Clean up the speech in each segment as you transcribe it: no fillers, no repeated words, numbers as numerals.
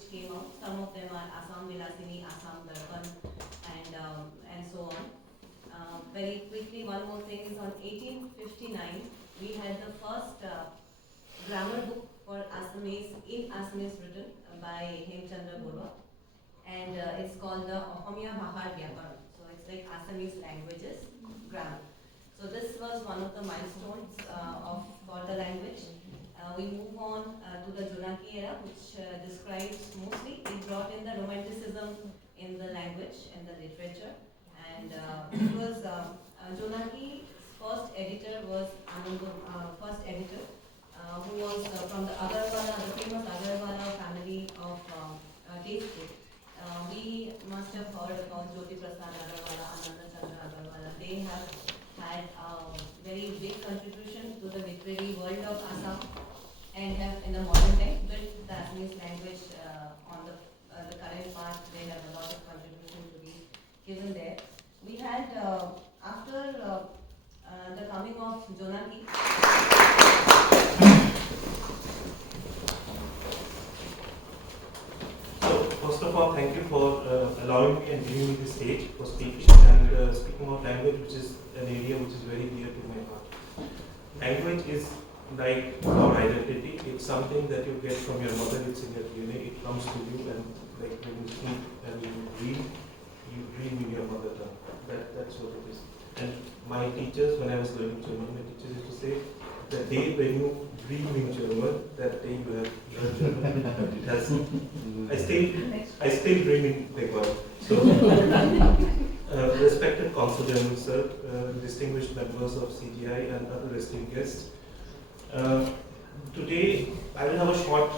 which came out. Some of them are Assam Vilasini, Assam Darpan, and so on. Very quickly, one more thing is on 1859, we had the first grammar book for Assamese in Assamese written by Hemchandra Borwa, and it's called the Ohomia Bahar Vyaparan. So it's like Assamese languages grammar. So this was one of the milestones for the language. We move on to the Jonaki era, which describes mostly, it brought in the romanticism in the language and the literature. And it was Jonaki's first editor was first editor, who was from the Agarwala, the famous Agarwala family of Tezpur. We must have heard about Jyoti Prasad Agarwala, Ananda Chandra Agarwala. They have had a very big contribution to the literary world of Assam and have in the modern time built the Assamese language on the current part. They have a lot of contribution to be given there. We had, after the coming of Jonaki, so first of all, thank you for allowing me and giving me the stage for speaking and speaking of language, which is an area which is very dear to my heart. Language is like our identity. It's something that you get from your mother. It's in your DNA. It comes to you, and like when you speak and you dream in your mother tongue. That's what it is. And my teachers, when I was learning German, my teachers used to say, the day when you dream in German, that day you have learned German. It has. I still dream in Bengali. So, respected Consul General Sir, distinguished members of CGI and other esteemed guests. Today I will have a short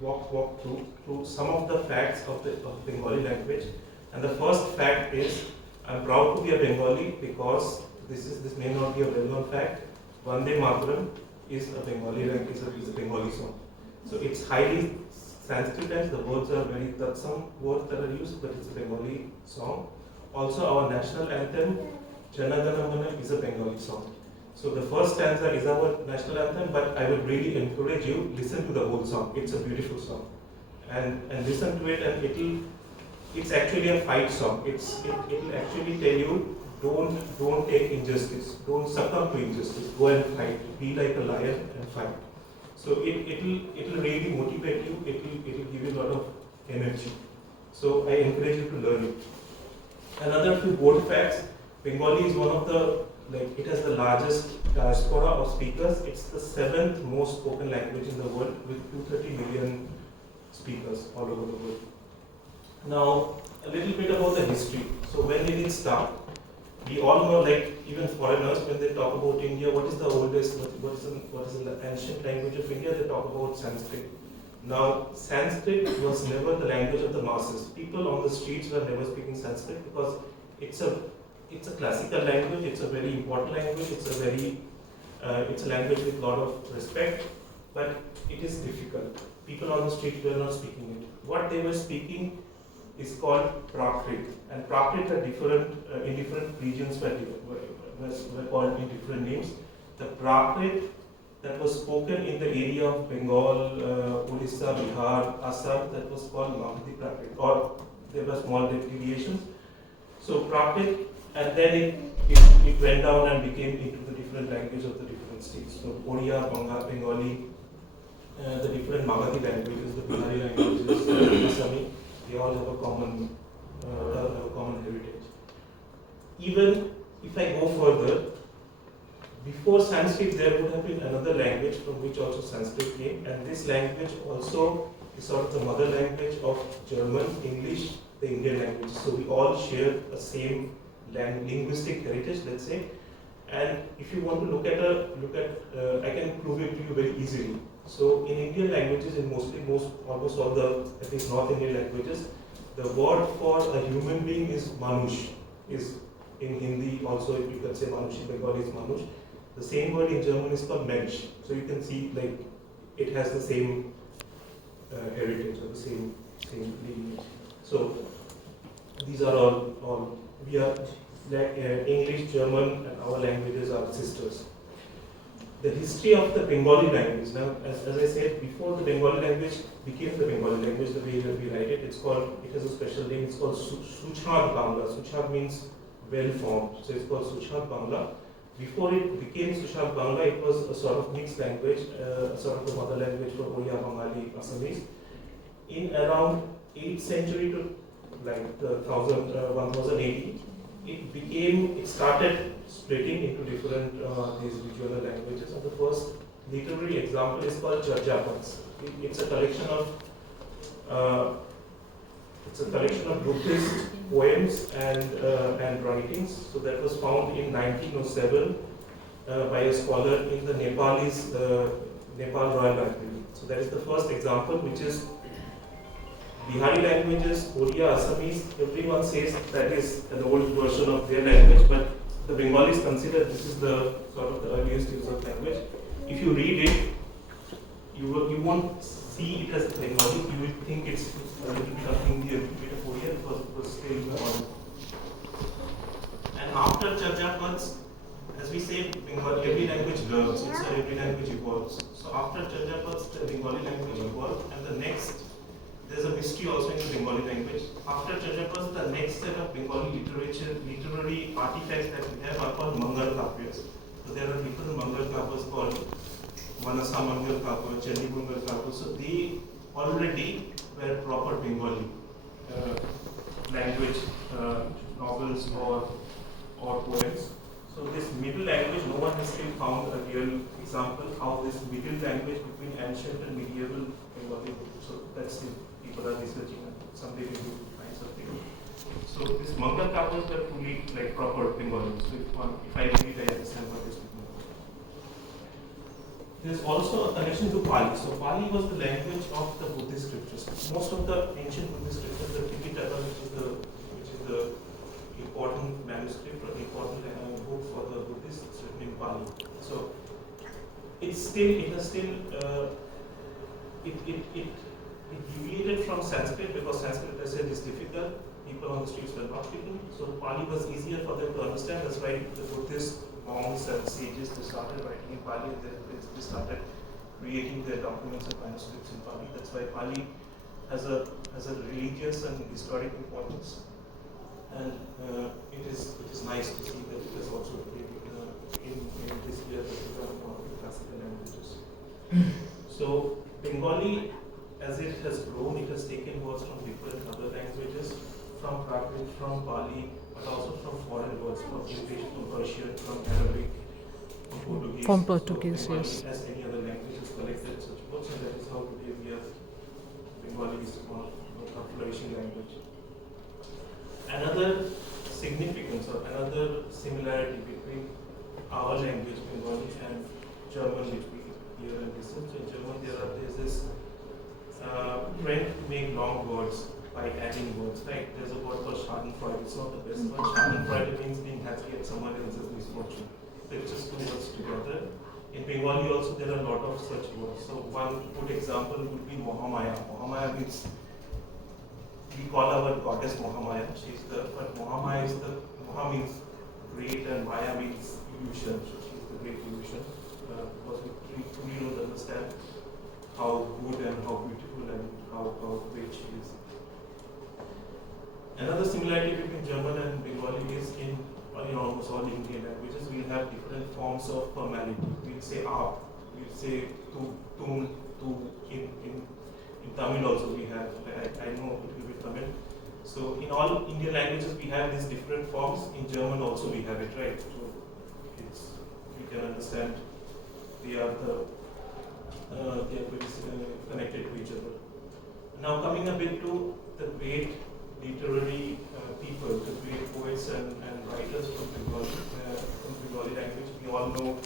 walk through some of the facts of the Bengali language. And the first fact is, I'm proud to be a Bengali because this may not be a well-known fact. Vande Mataram is a Bengali song. So it's highly Sanskritized. The words are very tatsam words that are used, but it's a Bengali song. Also, our national anthem, Jana Gana Mana, is a Bengali song. So the first stanza is our national anthem, but I would really encourage you, listen to the whole song. It's a beautiful song. And listen to it, and it's actually a fight song. It'll actually tell you, don't take injustice, don't succumb to injustice, go and fight, be like a lion and fight. So it'll really motivate you, it'll give you a lot of energy. So I encourage you to learn it. Another few bold facts, Bengali is one of the, it has the largest diaspora of speakers. It's the 7th most spoken language in the world with 230 million speakers all over the world. Now, a little bit about the history. So when did it start? We all know, even foreigners, when they talk about India, what is the oldest, what is the ancient language of India? They talk about Sanskrit. Now, Sanskrit was never the language of the masses. People on the streets were never speaking Sanskrit because it's a classical language. It's a very important language. It's a language with a lot of respect, but it is difficult. People on the street were not speaking it. What they were speaking is called Prakrit, and Prakrit are in different regions were called in different names. The Prakrit that was spoken in the area of Bengal, Odisha, Bihar, Assam, that was called Magadhi Prakrit, or there were small deviations. So Prakrit, and then it went down and became into the different language of the different states. So Odia, Bengali, the different Magadhi languages, the Bihari languages, Assamese, they all have a common heritage. Even if I go further, before Sanskrit there would have been another language from which also Sanskrit came, and this language also is sort of the mother language of German, English, the Indian languages. So we all share a same linguistic heritage, let's say. And if you want to look at, I can prove it to you very easily. So in Indian languages, in almost all the, at least North Indian languages, the word for a human being is Manush. Is in Hindi also, if you can say Manush, in Bengali is Manush. The same word in German is called Mensch. So you can see it has the same heritage or the same lineage. So these are all we are English, German, and our languages are sisters. the history of the Bengali language. Now, as I said before, the Bengali language became the Bengali language, the way that we write it. It has a special name, it's called Suchhad Bangla. Suchhad means well formed, so it's called Suchhad Bangla. Before it became Suchhad Bangla, it was a sort of mixed language, a sort of the mother language for Oriya, Bengali, Assamese. In around 8th century to like 1000 AD, it started splitting into different these regional languages. And the first literary example is called Celebrtn. It's a collection of Buddhist poems and writings. So that was found in 1907 by a scholar in the Nepal Royal Library. So that is the first example, which is Bihari languages, Oriya, Assamese. Everyone says that is an old version of their language, but the Bengalis consider this is the sort of the earliest use of language. If you read it, you won't see it as Bengali. You will think it's a little bit of Hindi, a little bit of Oriya, because it was still on. And after Celebrtn, as we say, Bengali, every language learns. It's every language evolves. So after Celebrtn, the Bengali language evolved, and the next. There's a mystery also in the Bengali language. After Celebrtn, the next set of Bengali literary artifacts that we have are called Mangal Kavyas. So there are different Mangal Kavyas called Manasa Mangal Kavya, Chandi Mangal Kavya. So they already were proper Bengali language novels or poems. So this middle language, no one has still found a real example how this middle language between ancient and medieval Bengali. So that's the people are researching, and someday we will find something. So this Mangal Kavyas were truly like proper Bengali. So if I read it, I understand what is speaking about. There's also a connection to Pali. So Pali was the language of the Buddhist scriptures. Most of the ancient Buddhist scriptures, the Tipitaka, which is the important manuscript or the important book for the Buddhists, it's written in Pali. So it deviated from Sanskrit because Sanskrit, as I said, is difficult. People on the streets were not speaking. So Pali was easier for them to understand. That's why the Buddhist monks and sages, they started writing in Pali, and they started creating their documents and manuscripts in Pali. That's why Pali has a religious and historic importance. And it is nice to see that it is also in this year that we have the classical languages. So Bengali, as it has grown, it has taken words from different other languages, from Prakrit, from Pali, but also from foreign words, from English, from Persian, from Arabic, from Portuguese. From Portuguese, so yes. As any other language has collected such words, and that is how today we have Bengali is a flourishing language. Another significance or another similarity between our language, Bengali, and German, which we hear and listen. So in German, there is this trend to make long words by adding words, right? There's a word called Schadenfreude. It's not the best word. Schadenfreude means being happy at someone else's misfortune. It's just two words together. In Bengali also there are a lot of such words. So one good example would be Mohamaya. Mohamaya means, we call our goddess Mohamaya. But Mohamaya is Moha means great and Maya means illusion. So she's the great illusion. Because we truly don't understand how good and how beautiful and how great she is. Another similarity between German and Bengali is in almost all Indian languages, we have different forms of formality. We'll say aap, we'll say tu, tum, tu. In Tamil also we have, I know it will be Tamil. So in all Indian languages we have these different forms. In German also we have it, right? So we can understand they are very connected to each other. Now coming a bit to the great literary people, the great poets and writers from Bengali language. We all know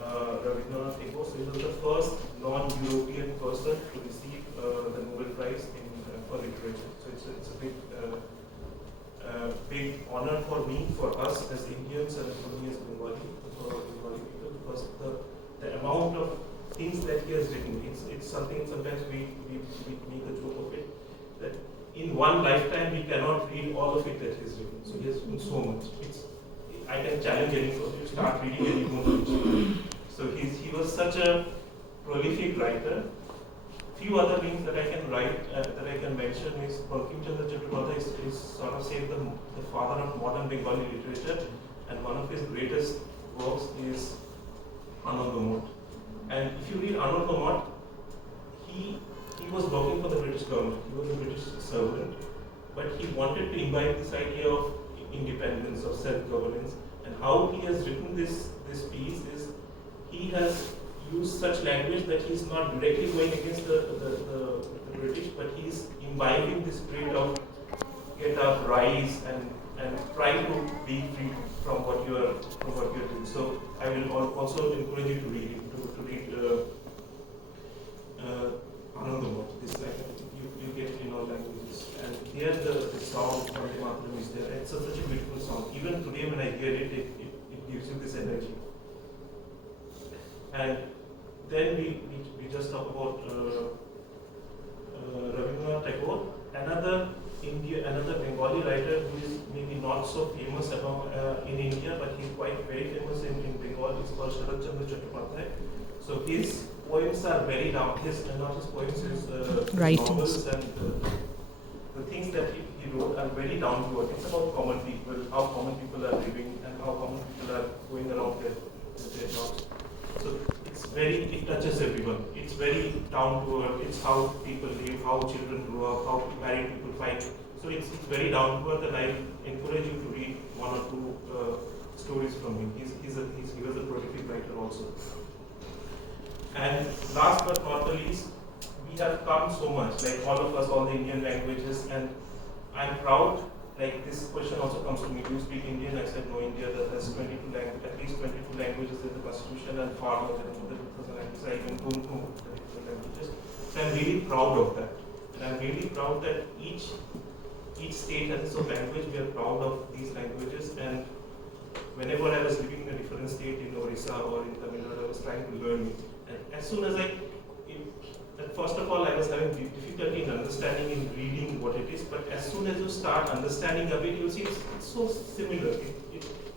Rabindranath Tagore. So he was the first non-European person to receive the Nobel Prize for literature. So it's a big honor for me, for us as Indians and for me as Bengali people, because the amount of things that he has written, it's something sometimes we make a joke of it, that in one lifetime we cannot read all of it that he has written. So he has written so much. I can challenge anyone to start reading and you won't reach. So he was such a prolific writer. Few other names that I can write, that I can mention is Bankim-Chandra Chattopadhyay is sort of say the father of modern Bengali literature, and one of his greatest works is Anandamot. And if you read Anandamot, he was working for the British government. He was a British servant, but he wanted to imbibe this idea of independence, of self-governance. And how he has written this piece is he has used such language that he's not directly going against the British, but he's imbibing the spirit of get up, rise, and try to be free from what you are doing. So I will also encourage you to read it, to read Anandamot. This you get it in all languages, and here the song Vande Mataram is there. It's such a beautiful song. Even today when I hear it, it gives you this energy. And then we just talk about Rabindranath Tagore, another Bengali writer who is maybe not so famous in India, but he's quite very famous in Bengal. He's called Celebrtn Chattopadhyay. So his poems are very down. Not his poems, his novels and the things that he wrote are very down to earth. It's about common people, how common people are living, and how common people are going around their jobs. So it touches everyone. It's very down to earth. It's how people live, how children grow up, how married people fight. So it's very down to earth, and I encourage you to read one or two stories from him. He was a prolific writer also. And last but not the least, we have come so much, like all of us, all the Indian languages, and I'm proud. Like this question also comes to me, do you speak Indian? I said no, India there's 22 languages, at least 22 languages in the constitution, and far more than 2,000 languages. I even don't know the languages. So I'm really proud of that. And I'm really proud that each state has its own language. We are proud of these languages, and whenever I was living in a different state in Orissa or in Tamil Nadu, I was trying to learn it. And as soon as first of all, I was having difficulty in understanding, in reading what it is, but as soon as you start understanding a bit, you see it's so similar.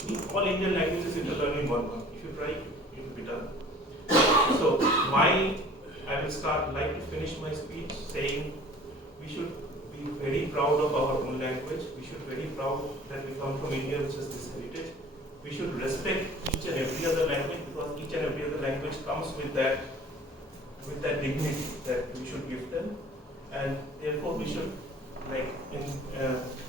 In all Indian languages, you can learn in 1 month. If you try, it will be done. So, I will like to finish my speech saying we should be very proud of our own language. We should be very proud that we come from India, which is this heritage. We should respect each and every other language, because each and every other language comes with that dignity that we should give them, and therefore we should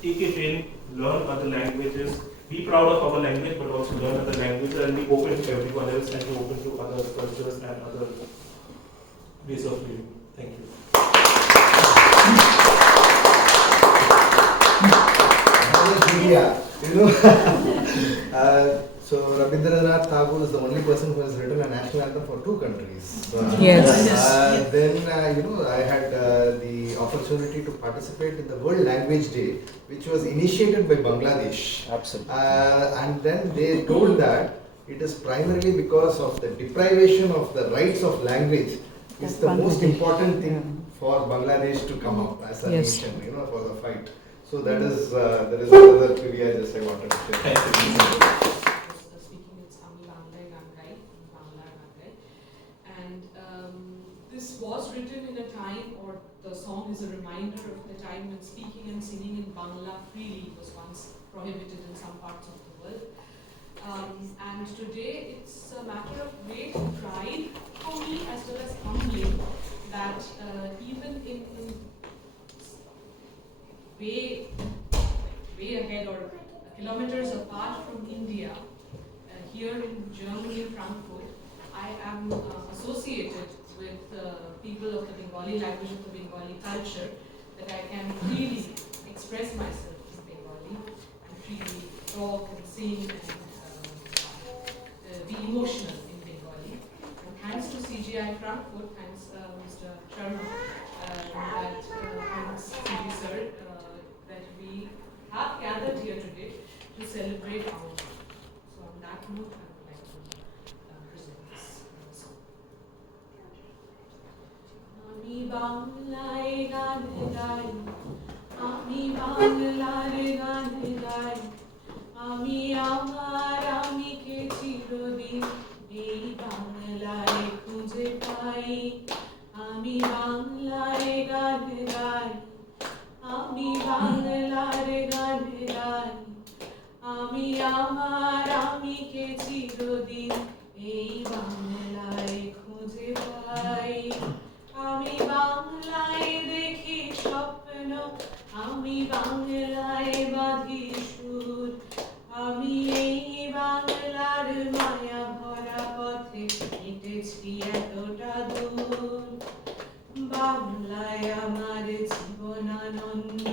take it in, learn other languages, be proud of our language, but also learn other languages, and be open to everyone else, and be open to other cultures and other ways of living. Thank you. So Rabindranath Tagore is the only person who has written a national anthem for 2 countries. Yes. Then I had the opportunity to participate in the World Language Day, which was initiated by Bangladesh. Absolutely. And then they told that it is primarily because of the deprivation of the rights of language is the most important thing for Bangladesh to come up as a nation, for the fight. So that is another trivia I wanted to share. Speaking with Bangla, and this was written in a time, or the song is a reminder of the time when speaking and singing in Bangla freely was once prohibited in some parts of the world. And today it's a matter of great pride for me, as well as humbling, that even in way ahead, or kilometers apart from India, here in Germany, in Frankfurt, I am associated with people of the Bengali language, of the Bengali culture, that I can freely express myself in Bengali and freely talk and sing and be emotional in Bengali. And thanks to CGI Frankfurt, thanks Mr. Sharma, thanks CG sir, that we have gathered here today to celebrate our work. So on that note, I would like to present this song. Ami Banglaye gaane gai, Ami Banglaye gaane gai, Ami amar ami ke chirodin ei Bangla. বাংলায় খুঁজে পাই, আমি বাংলায় গান গাই, আমি বাংলার গান গাই, আমি আমার আমিকে চিরদিন এই বাংলায় খুঁজে পাই। আমি বাংলায় দেখি স্বপ্ন, আমি বাংলায় বাঁধি সুর, আমি এই বাংলার মায়া ভরা পথে হেঁটেছি এতটা দূর। বাংলায় আমার জীবনানন্দ,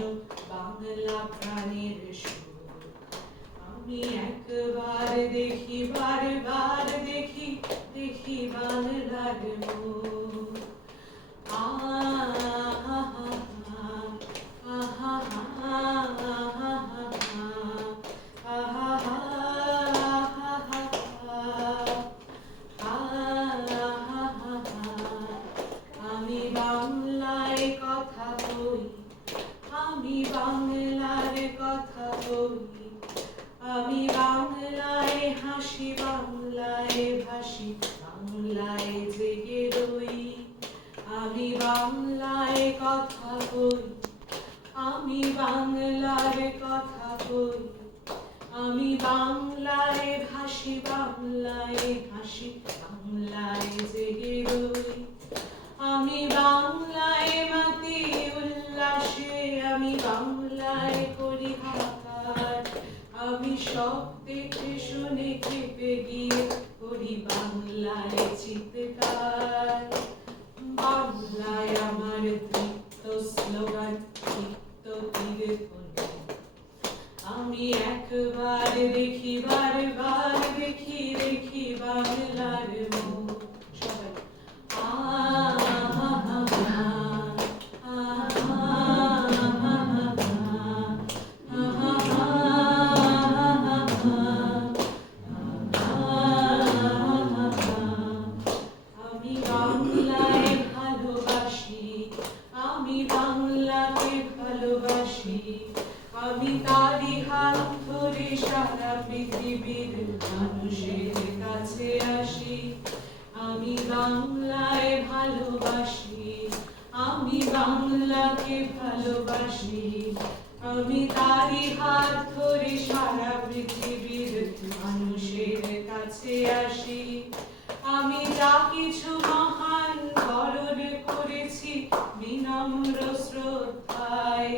বাংলা প্রাণের সুর, আমি একবার দেখি বারবার দেখি, দেখি বাংলার মুখ। আমি বাংলায় কথা কই, আমি বাংলার কথা কই, আমি বাংলায় হাসি, বাংলায় ভাসি, বাংলায় জেগে রই। আমি বাংলায় কথা কই, আমি বাংলার কথা কই, আমি বাংলায় ভাসি, বাংলায় হাসি, বাংলায় জেগে রই। আমি বাংলায় মাতি উল্লাসে, আমি বাংলায় করি হাহাকার, আমি সব দেখে শুনে খেপে গিয়ে করি বাংলায় চিৎকার। বাংলায় আমার তৃপ্ত স্লোগান, তৃপ্ত তীরে ধ্বনি, আমি একবার দেখি বারবার দেখি, দেখি বাংলার মুখ। সবাই আমি বাংলায় ভালোবাসি, আমি বাংলাকে ভালোবাসি, আমি তারি হাত ধরে সারা পৃথিবীর মানুষের কাছে আসি। আমি বাংলায় ভালোবাসি, আমি বাংলাকে ভালোবাসি, আমি তারি হাত ধরে সারা পৃথিবীর মানুষের কাছে আসি। আমি যা কিছু মহান বরণ করেছি বিনম্র শ্রদ্ধায়,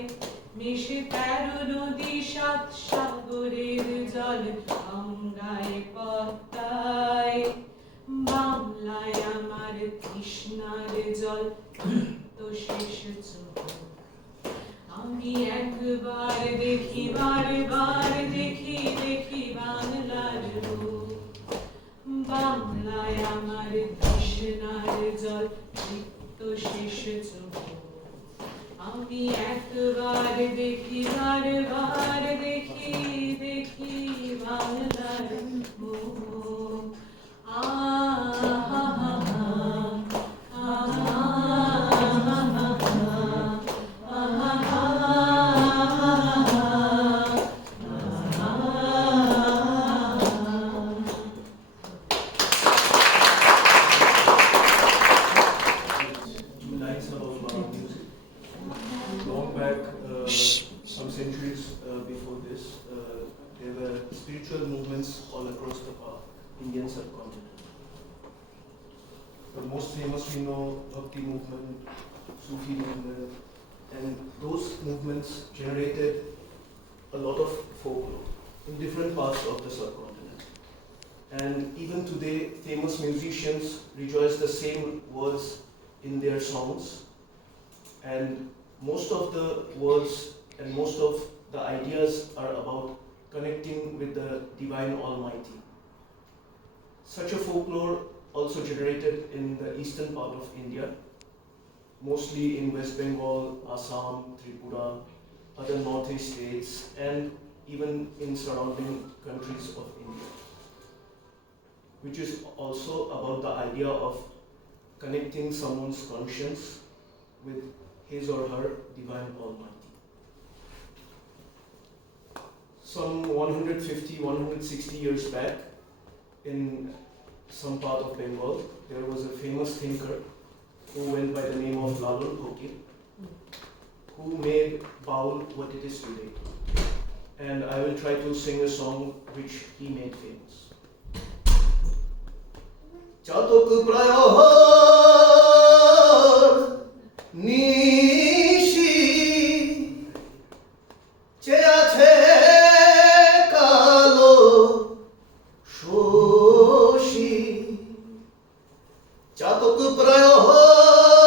মিশে 13 নদী 7 সাগরের জল গঙ্গায় পদ্মায়। বাংলায় আমার তৃষ্ণার জল তো শেষ চোখ, আমি একবার দেখি বারবার দেখি, দেখি বাংলার রূপ। বাংলায় আমার তৃষ্ণার জল তো শেষ চোখ, আমি একবার দেখি বারবার দেখি, দেখি বাংলার মুখ। Lines about Bangla music. Long back, some centuries before this, there were spiritual movements all across the Indian subcontinent. The most famous we know, Bhakti movement, Sufi movement, and those movements generated a lot of folklore in different parts of the subcontinent. And even today, famous musicians rejoice the same words in their songs, and most of the words and most of the ideas are about connecting with the Divine Almighty. Such a folklore also generated in the eastern part of India, mostly in West Bengal, Assam, Tripura, other northeast states, and even in surrounding countries of India, which is also about the idea of connecting someone's conscience with his or her Divine Almighty. Some 150, 160 years back, in some part of Bengal, there was a famous thinker who went by the name of Lalun Phokir, who made Baul what it is today. And I will try to sing a song which he made famous. Chatok prayahar nishi che ache kalo shoshi chatok prayahar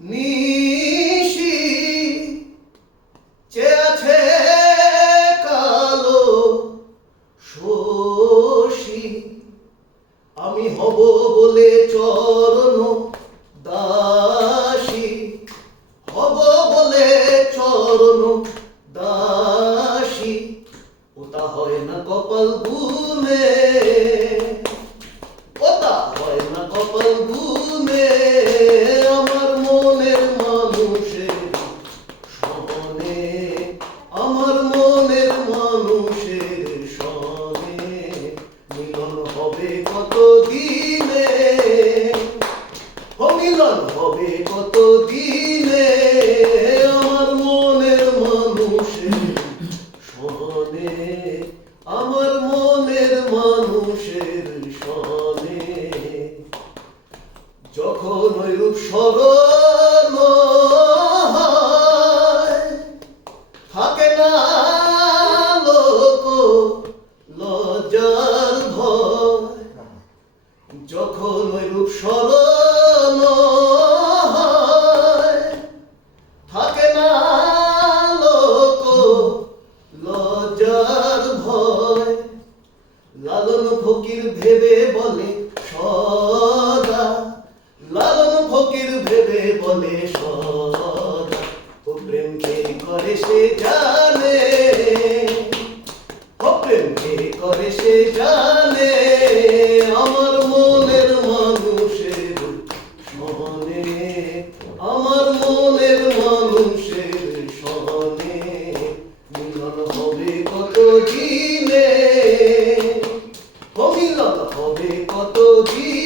nishi che ache kalo shoshi আমি হব বলে চরণ দাসী হব বলে চরণ দাসী ওটা হয় না কপাল গুনে ওটা হয় না কপাল গুনে আমার মনের মানুষের সনে আমার মনের মানুষের সনে মিলন হবে কত দিনে মিলন হবে কত দিনে আমার মনের মানুষের সনে আমার মনের মানুষের সনে যখন ওইরূপ স্মরণ হয় থাকে না লোক লজ্জার ভয় যখন ওইরূপ স্মরণ হয় থাকে না লোক লজ্জার ভয় লালন ফকির ভেবে বলে সদা লালন ফকির ভেবে বলে সদা ও প্রেম কে করে সে জানে ও প্রেম কে করে সে জানে আমার মনের মানুষের সনে আমার মনের মানুষের সনে মিলন হবে কত দিনে মিলন হবে কত দিনে